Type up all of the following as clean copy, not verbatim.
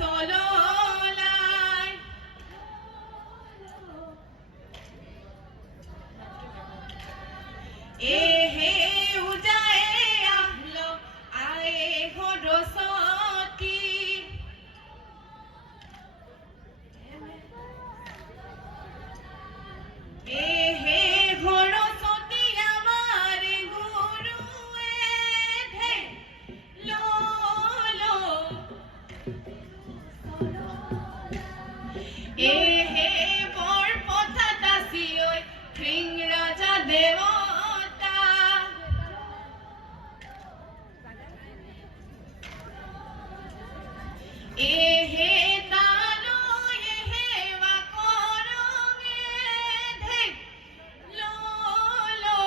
চললাই এহে উজায়ে আহলো আয়ে সৰস্বতী এহে সৰস্বতী আমাৰ গুৰুৱে ধে লো লো এহে বৰ পথাত আছি ঐ সিং ৰাজা দেৱতা এহে তালৈ এহে বাকৰঙে ধে লো লো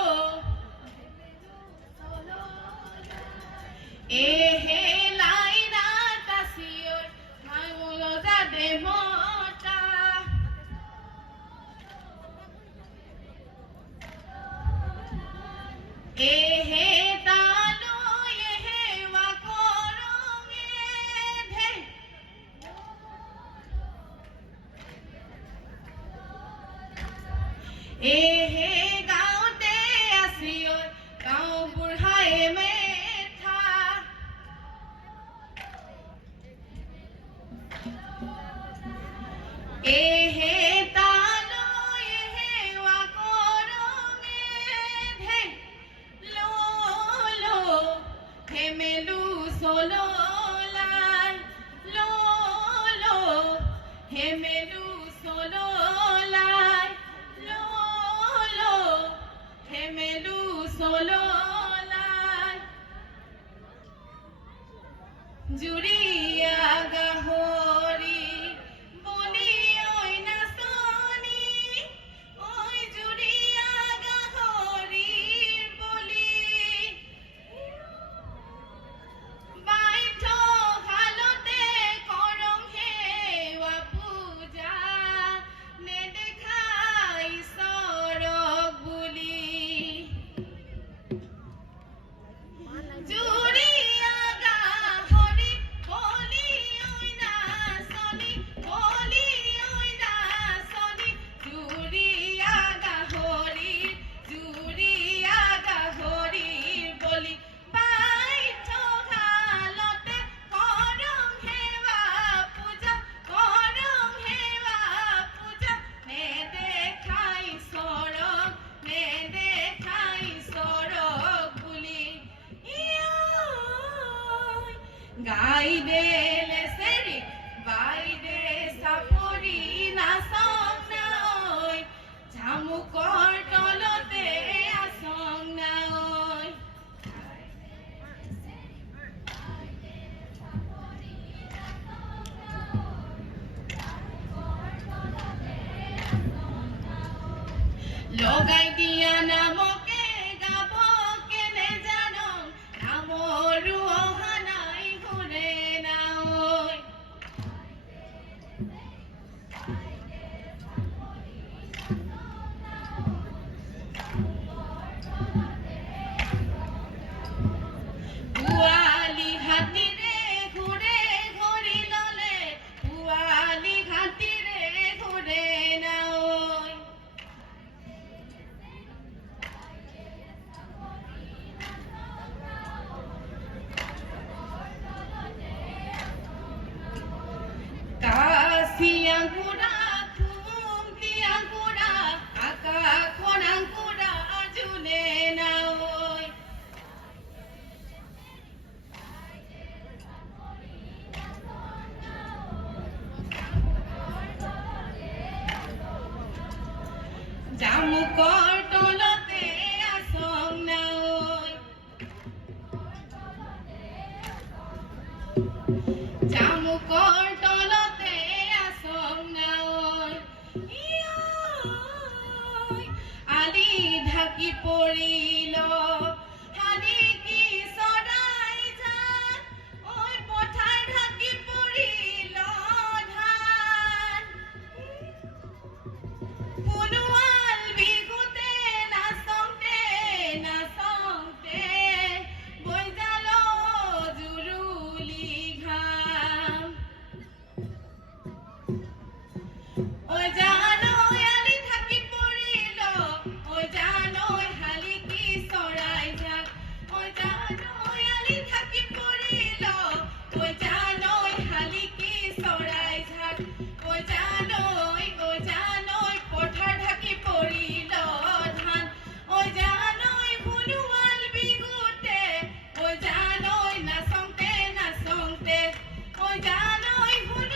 এহে লাইনাত আছি ঐ মাইমুলজা দেৱতা এহে তালৈ এহে বাকৰঙে ধে এহে গাঁৱতে আছি ঐ গাঁও বুঢ়াই মেথা এহে তালৈ এহে বাকৰঙে ধে লো লো হেমেলু চললাই লো লো হেমেলু চললাই লো লো হেমেলু চললাই জুৰিয়া গাহৰি বলি ঐ নাচনি ঐ জুৰিয়া গাহৰিৰ বলি বাইঠ শালতে কৰং সেৱা পূজা নেদেখা ঈশ্বৰক বুলি জুৰিয়া গাহৰি বলি ঐ নাচনি বলি ঐ নাচনি জুৰিয়া গাহৰিৰ বলি বাইঠ শালতে কৰং সেৱা পূজা নেদেখা ঈশ্বৰক বুলি গাই দে লেচেৰি বাই দে চাপৰি নাচং না ঐ ঝামুকৰ তলতে আচং না ঐ লগাই দিয়া নামকে গাব কেনে জানং নামৰো অহা নাই ঘূৰে না ঐ পোৱালি হাতীৰে ঘূৰে ঘূৰি ললে পোৱালি হাতীৰে ঘূৰে না ঐ কাশিয়াঙ্কুৰা খুমটিয়াঙ্কুৰা আকাশনাঙ্কুৰা জোনে না ঐ জামুকৰ তলতে আচং না ঐ জামুকৰ তলতে আচং না ঐ আলি ঢাকি পৰিল হালি কি চৰাই যাত ঐ পথাৰ ঢাকি পৰিল ধান সোণোৱাল বিহুতে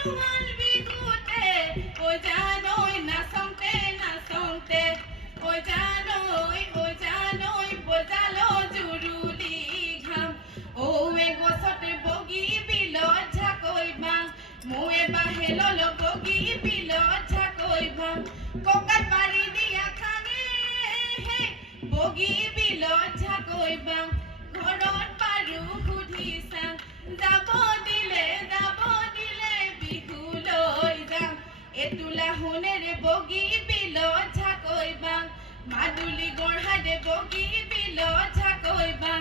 বিহুৱান বিহুতে ঐ জানৈ নাচোঁতে নাচোঁতে ঐ জানৈ বজালো জুৰুলি ঘাম ঔৱে গছতে বগী বিলত ঝাকৈ বাং মৌৱে বাঁহে লল বগী বিলত ঝাকৈ বাং ককাত পাৰি দিয়া খাঙে হে বগী বিলত ঝাকৈ বাং ঘৰত পাৰো সুধি চাং যাব দিলে বিহুলৈ যাম এতোলা সোণেৰে বগী বিলত ঝাকৈ বাং মাদুলি গঢ়াৰে বগী বিলত ঝাকৈ বাং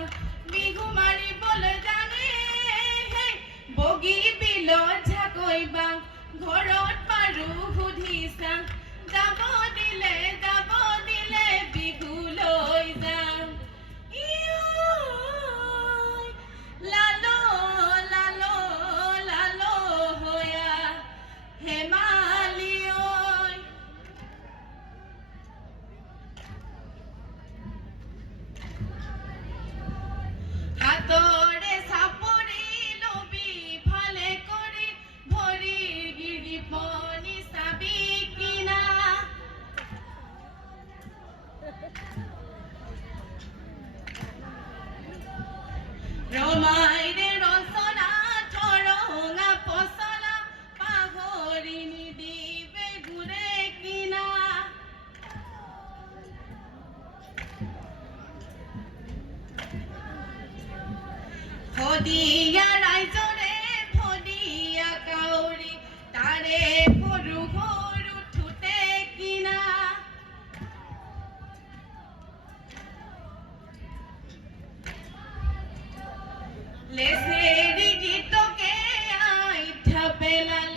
বিহু মাৰিবলৈ জানে হে বগী বিলত ঝাকৈ বাং ঘৰত পাৰো সুধি চাং যাব দিলে বিহুলৈ যাম লালো লালো লালো হোয়া হেমালি ঐ হাতৰে চাপৰি লবি ভালে কৰি ভৰি গিৰিপনি চাবি কিনা ৰমাইৰে ৰচনা থৰঙা পচলা পাহৰি নিদিবে ঘূৰে কিনা ভদিয়া ৰাইজৰে ভদিয়া কাউৰী তাৰে সৰু সৰু ঠোঁটে কিনা লেছেৰি গীতকে আইঠা পেলালে